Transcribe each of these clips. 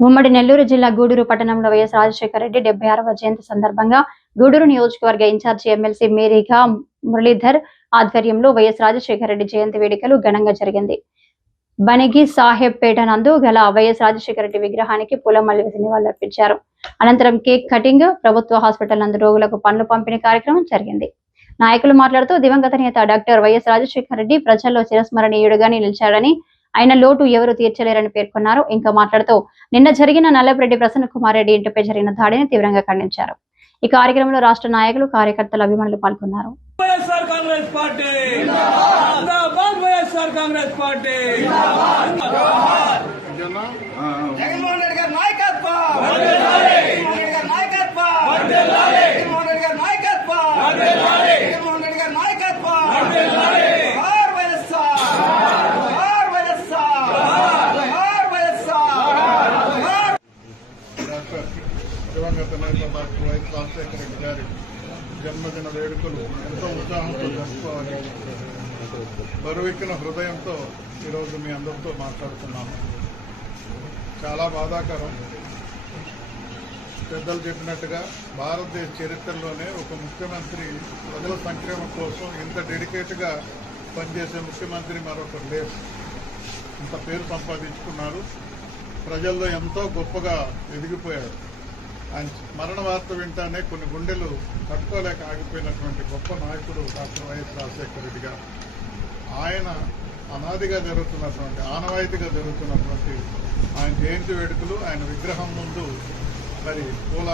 ఉమ్మడి నెల్లూరు జిల్లా గూడూరు పట్టణంలో వైఎస్ రాజశేఖర రెడ్డి 76వ జయంతి సందర్భంగా గూడూరు నియోజకవర్గ ఇన్ఛార్జి ఎమ్మెల్సీ మేరీగా మురళీధర్ ఆధ్వర్యంలో వైఎస్ రాజశేఖర రెడ్డి జయంతి వేడుకలు ఘనంగా జరిగింది. బనిగి సాహెబ్ పేట నందు గల వైఎస్ రాజశేఖర రెడ్డి విగ్రహానికి పూలమాలలు వేసి నివాళులర్పించారు. అనంతరం కేక్ కటింగ్, ప్రభుత్వ హాస్పిటల్ నందు రోగులకు పండ్లు పంపిణీ కార్యక్రమం జరిగింది. నాయకులు మాట్లాడుతూ దివంగత నేత డాక్టర్ వైఎస్ రాజశేఖర రెడ్డి ప్రజల్లో చిరస్మరణీయుడుగా నిలిచాడని, ఆయన లోటు ఎవరు తీర్చలేరని పేర్కొన్నారు. ఇంకా మాట్లాడుతూ నిన్న జరిగిన నల్లపరెడ్డి ప్రసన్న కుమార్ రెడ్డి ఇంటిపై జరిగిన దాడిని తీవ్రంగా ఖండించారు. ఈ కార్యక్రమంలో రాష్ట్ర నాయకులు, కార్యకర్తలు, అభిమానులు పాల్గొన్నారు. దివంగత నేత డాక్టర్ వైఎస్ రాజశేఖర రెడ్డి గారి జన్మదిన వేడుకలు ఎంతో ఉత్సాహంతో జరుపుకోవాలి. బరువెక్కిన హృదయంతో ఈరోజు మీ అందరితో మాట్లాడుతున్నాను. చాలా బాధాకరం. పెద్దలు చెప్పినట్టుగా భారతదేశ చరిత్రలోనే ఒక ముఖ్యమంత్రి ప్రజల సంక్షేమం కోసం ఇంత డెడికేట్గా పనిచేసే ముఖ్యమంత్రి మరొకరు లేరు. ఇంత పేరు సంపాదించుకున్నారు. ప్రజల్లో ఎంతో గొప్పగా ఎదిగిపోయారు. ఆయన మరణ వార్త వింటానే కొన్ని గుండెలు తట్టుకోలేక ఆగిపోయినటువంటి గొప్ప నాయకుడు డాక్టర్ వైఎస్ రాజశేఖర రెడ్డి గారు. ఆయన అనాదిగా జరుగుతున్నటువంటి, ఆనవాయితీగా జరుగుతున్నటువంటి ఆయన జయంతి వేడుకలు, ఆయన విగ్రహం ముందు మరి పూల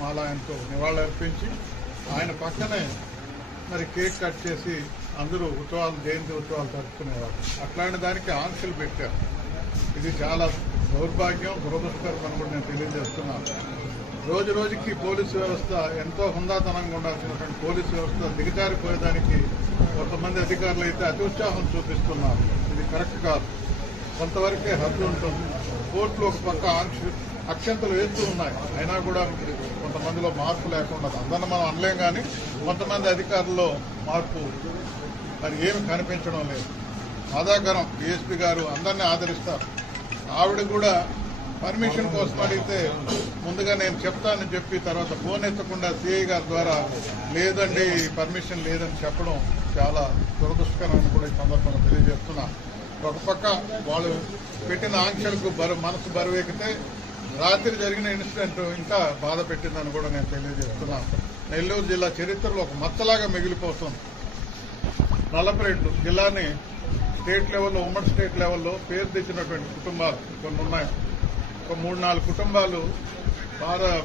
మాలాయంతో నివాళులర్పించి ఆయన పక్కనే మరి కేక్ కట్ చేసి అందరూ జయంతి ఉత్సవాలు జరుపుకునేవారు. అట్లాంటి దానికి ఆంక్షలు పెట్టారు. ఇది చాలా దౌర్భాగ్యం, దురదృష్టకరం అని కూడా నేను తెలియజేస్తున్నాను. రోజు రోజుకి పోలీసు వ్యవస్థ ఎంతో హుందాతనంగా ఉండాల్సినటువంటి పోలీసు వ్యవస్థ దిగజారిపోయేదానికి కొంతమంది అధికారులు అయితే అత్యుత్సాహం చూపిస్తున్నారు. ఇది కరెక్ట్ కాదు. కొంతవరకే హద్దు ఉంటుంది. కోర్టులు ఒక పక్క అక్షంతలు వేస్తూ ఉన్నాయి. అయినా కూడా కొంతమందిలో మార్పు లేకుండా అందరిని మనం అనలేం, కానీ కొంతమంది అధికారుల్లో మార్పు మరి ఏమి కనిపించడం లేదు. బాధాకరం. డీఎస్పీ గారు అందరినీ ఆదరిస్తారు. ఆవిడ కూడా పర్మిషన్ కోసం అడిగితే ముందుగా నేను చెప్తానని చెప్పి తర్వాత ఫోన్ ఎత్తకుండా సిఐ గారి ద్వారా లేదండి పర్మిషన్ లేదని చెప్పడం చాలా దురదృష్టకరమని కూడా ఈ సందర్భంగా తెలియజేస్తున్నా. ఒక పక్క వాళ్ళు పెట్టిన ఆంక్షలకు మనసు బరువెక్కితే రాత్రి జరిగిన ఇన్సిడెంట్ ఇంకా బాధ పెట్టిందని కూడా నేను తెలియజేస్తున్నా. నెల్లూరు జిల్లా చరిత్రలో ఒక మచ్చలాగా మిగిలిపోతుంది. నల్లపరెడ్డి జిల్లాని స్టేట్ లెవెల్లో, ఉమ్మడి స్టేట్ లెవెల్లో పేరు తెచ్చినటువంటి కుటుంబాలు కొన్ని ఉన్నాయి. ఒక 3-4 కుటుంబాలు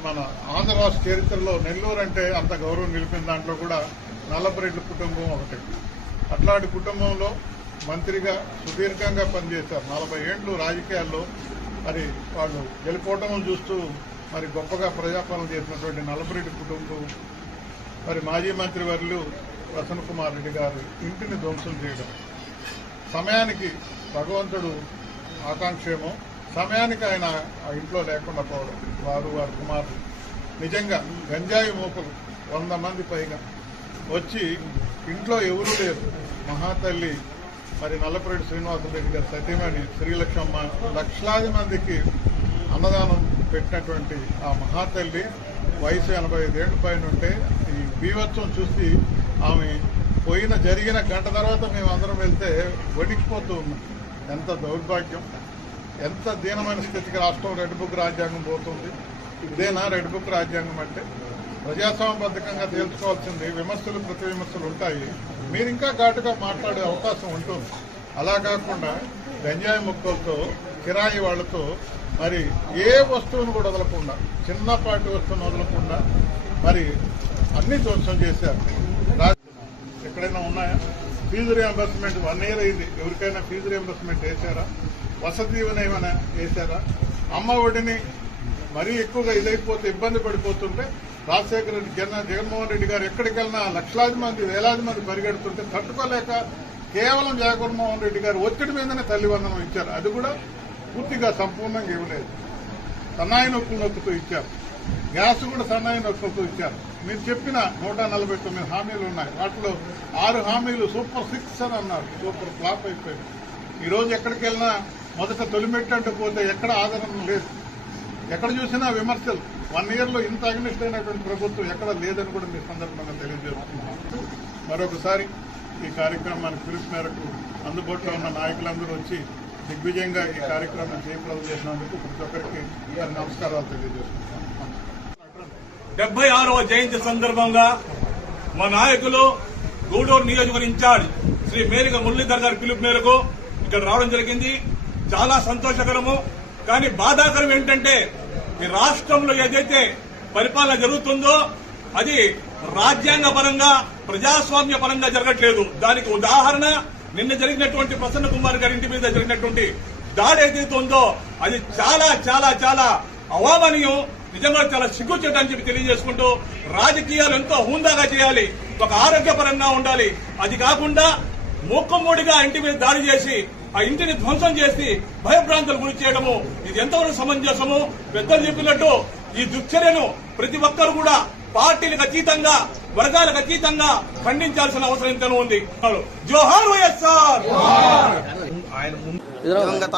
మన ఆంధ్ర రాష్ట్ర చరిత్రలో నెల్లూరు అంటే అంత గౌరవం నిలిపిన దాంట్లో కూడా నల్లపరెడ్డి కుటుంబం ఒకటి. అట్లాంటి కుటుంబంలో మంత్రిగా సుదీర్ఘంగా పనిచేశారు. 40 ఏళ్లు రాజకీయాల్లో మరి వాళ్ళు గెలిపోవటం చూస్తూ మరి గొప్పగా ప్రజాపాలన చేసినటువంటి నల్లపరెడ్డి కుటుంబం మరి మాజీ మంత్రివర్యులు ప్రసన్న కుమార్ రెడ్డి గారు ఇంటిని ధ్వంసం చేయడం, సమయానికి భగవంతుడు ఆకాంక్షేమో సమయానికి ఆయన ఆ ఇంట్లో లేకుండా పోవడం, వారి కుమారులు నిజంగా గంజాయి మోపులు 100 మంది పైగా వచ్చి ఇంట్లో ఎవరూ లేరు. మహాతల్లి మరి నల్లపరెడ్డి శ్రీనివాసరెడ్డి గారి సతీమణి శ్రీలక్ష్మమ్మ లక్షలాది మందికి అన్నదానం పెట్టినటువంటి ఆ మహాతల్లి వయసు 85 ఏళ్ల పైన ఉంటే ఈ బీభత్సం చూసి ఆమె జరిగిన గంట తర్వాత మేము అందరం వెళ్తే వణికిపోతూ ఉన్నాం. ఎంత దౌర్భాగ్యం, ఎంత దీనమైన స్థితికి రాష్ట్రం రెడ్ బుక్ రాజ్యాంగం పోతుంది. ఇదేనా రెడ్ బుక్ రాజ్యాంగం అంటే? ప్రజాస్వామ్యబద్ధంగా తేల్చుకోవాల్సింది. విమర్శలు ప్రతి విమర్శలు ఉంటాయి. మీరు ఇంకా ఘాటుగా మాట్లాడే అవకాశం ఉంటుంది. అలా కాకుండా గంజాయి ముక్కలతో, కిరాయి వాళ్లతో మరి ఏ వస్తువును కూడా వదలకుండా, చిన్నపాటి వస్తువును వదలకుండా మరి అన్ని ధ్వంసం చేశారు. ఎక్కడైనా ఉన్నాయా? ఫీజు రియంబర్స్మెంట్ 1 year అయింది. ఎవరికైనా ఫీజు రియంబర్స్మెంట్ వేశారా? వసతి దీవెన ఏమైనా వేశారా? అమ్మ ఒడిని మరీ ఎక్కువగా ఇదైపోతే ఇబ్బంది పడిపోతుంటే రాజశేఖర రెడ్డి, జగన్మోహన్ రెడ్డి గారు ఎక్కడికి వెళ్ళినా లక్షలాది మంది, వేలాది మంది పరిగెడుతుంటే తట్టుకోలేక కేవలం జగన్మోహన్ రెడ్డి గారు ఒత్తిడి మీదనే తల్లివందనం ఇచ్చారు. అది కూడా పూర్తిగా సంపూర్ణంగా ఇవ్వలేదు. సన్నాయి నొప్పులు నొక్కుతూ ఇచ్చారు. గ్యాస్ కూడా సన్నాయి నొక్కుతూ ఇచ్చారు. మీరు చెప్పిన 149 హామీలు ఉన్నాయి. వాటిలో 6 హామీలు సూపర్ 6 అని అన్నారు. సూపర్ ఫ్లాప్ అయిపోయింది. ఈ రోజు ఎక్కడికి వెళ్ళినా మొదట తొలిమెట్టు అంటూ పోతే ఎక్కడ ఆదరణ లేదు. ఎక్కడ చూసినా విమర్శలు. 1 year లో ఇంత అగ్నిస్ట్ అయినటువంటి ప్రభుత్వం ఎక్కడ లేదని కూడా మీ సందర్భంగా తెలియజేస్తున్నాం. మరొకసారి ఈ కార్యక్రమానికి పిలుపు మేరకు అందుబాటులో ఉన్న నాయకులందరూ వచ్చి దిగ్విజయంగా ఈ కార్యక్రమం జయప్రదం చేసినందుకు ప్రతి ఒక్కరికి నమస్కారాలు తెలియజేస్తున్నాం. 76వ జయంతి సందర్భంగా మా నాయకులు గూడూరు నియోజకవర్గ ఇన్ఛార్జ్ శ్రీ మేరిగ మురళీధర్ గారి పిలుపు మేరకు ఇక్కడ రావడం జరిగింది. చాలా సంతోషకరము. కానీ బాధాకరం ఏంటంటే ఈ రాష్ట్రంలో ఏదైతే పరిపాలన జరుగుతుందో అది రాజ్యాంగ పరంగా ప్రజాస్వామ్య పరంగా జరగట్లేదు. దానికి ఉదాహరణ నిన్న జరిగినటువంటి ప్రసన్న కుమార్ గారి ఇంటి మీద జరిగినటువంటి దాడి ఏదైతే ఉందో అది చాలా చాలా చాలా అవామనీయం. నిజంగా చాలా సిగ్గుచేటని చెప్పి తెలియజేసుకుంటూ రాజకీయాలు ఎంతో హుందాగా చేయాలి, ఒక ఆరోగ్యపరంగా ఉండాలి. అది కాకుండా మూకుమ్మడిగా ఇంటి మీద దాడి చేసి ఆ ఇంటిని ధ్వంసం చేసి భయభ్రాంతులు గురి చేయడము ఇది ఎంతవరకు సమంజసము? పెద్దలు చెప్పినట్టు ఈ దుశ్చర్యను ప్రతి ఒక్కరు కూడా పార్టీలకు అతీతంగా వర్గాలకు అతీతంగా ఖండించాల్సిన అవసరం ఎంతనో ఉంది. జోహార్ వైఎస్ఆర్. దివంగత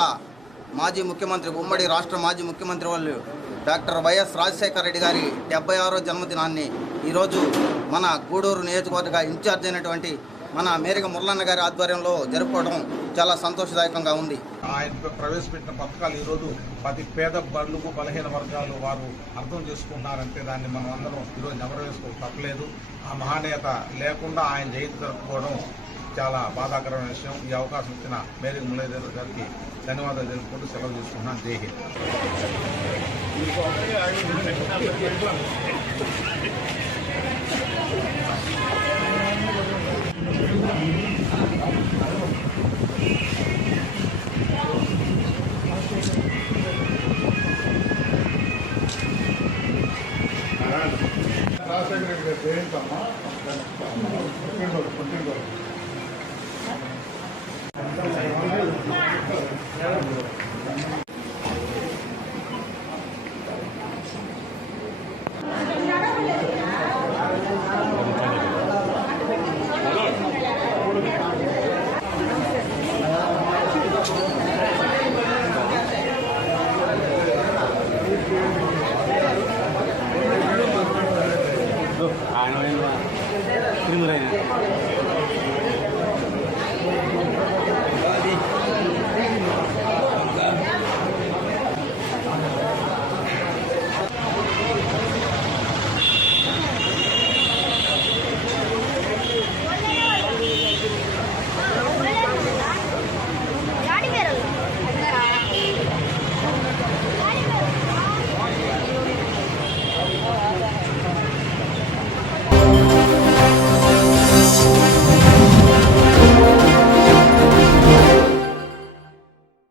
మాజీ ముఖ్యమంత్రి ఉమ్మడి రాష్ట్ర మాజీ ముఖ్యమంత్రి వాళ్ళు డాక్టర్ వైఎస్ రాజశేఖర రెడ్డి గారి 76వ జన్మదినాన్ని ఈరోజు మన గూడూరు నియోజకవర్గ ఇన్ఛార్జ్ అయినటువంటి మన మేరిగ మురళన్న గారి ఆధ్వర్యంలో జరుపుకోవడం చాలా సంతోషదాయకంగా ఉంది. ఆయన ప్రవేశపెట్టిన పథకాలు ఈరోజు ప్రతి పేద బడుగు బలహీన వర్గాలు వారు అర్థం చేసుకుంటున్నారంటే దాన్ని మనం అందరం ఈరోజు నెమరవేసుకోవడం తప్పలేదు. ఆ మహానేత లేకుండా ఆయన జయంతి జరుపుకోవడం చాలా బాధాకరమైన విషయం. ఈ అవకాశం ఇచ్చిన మేరిగ మురళీధర్ గారికి ధన్యవాదాలు తెలుపుకుంటూ సెలవు తీసుకున్నాను. జై హింద్.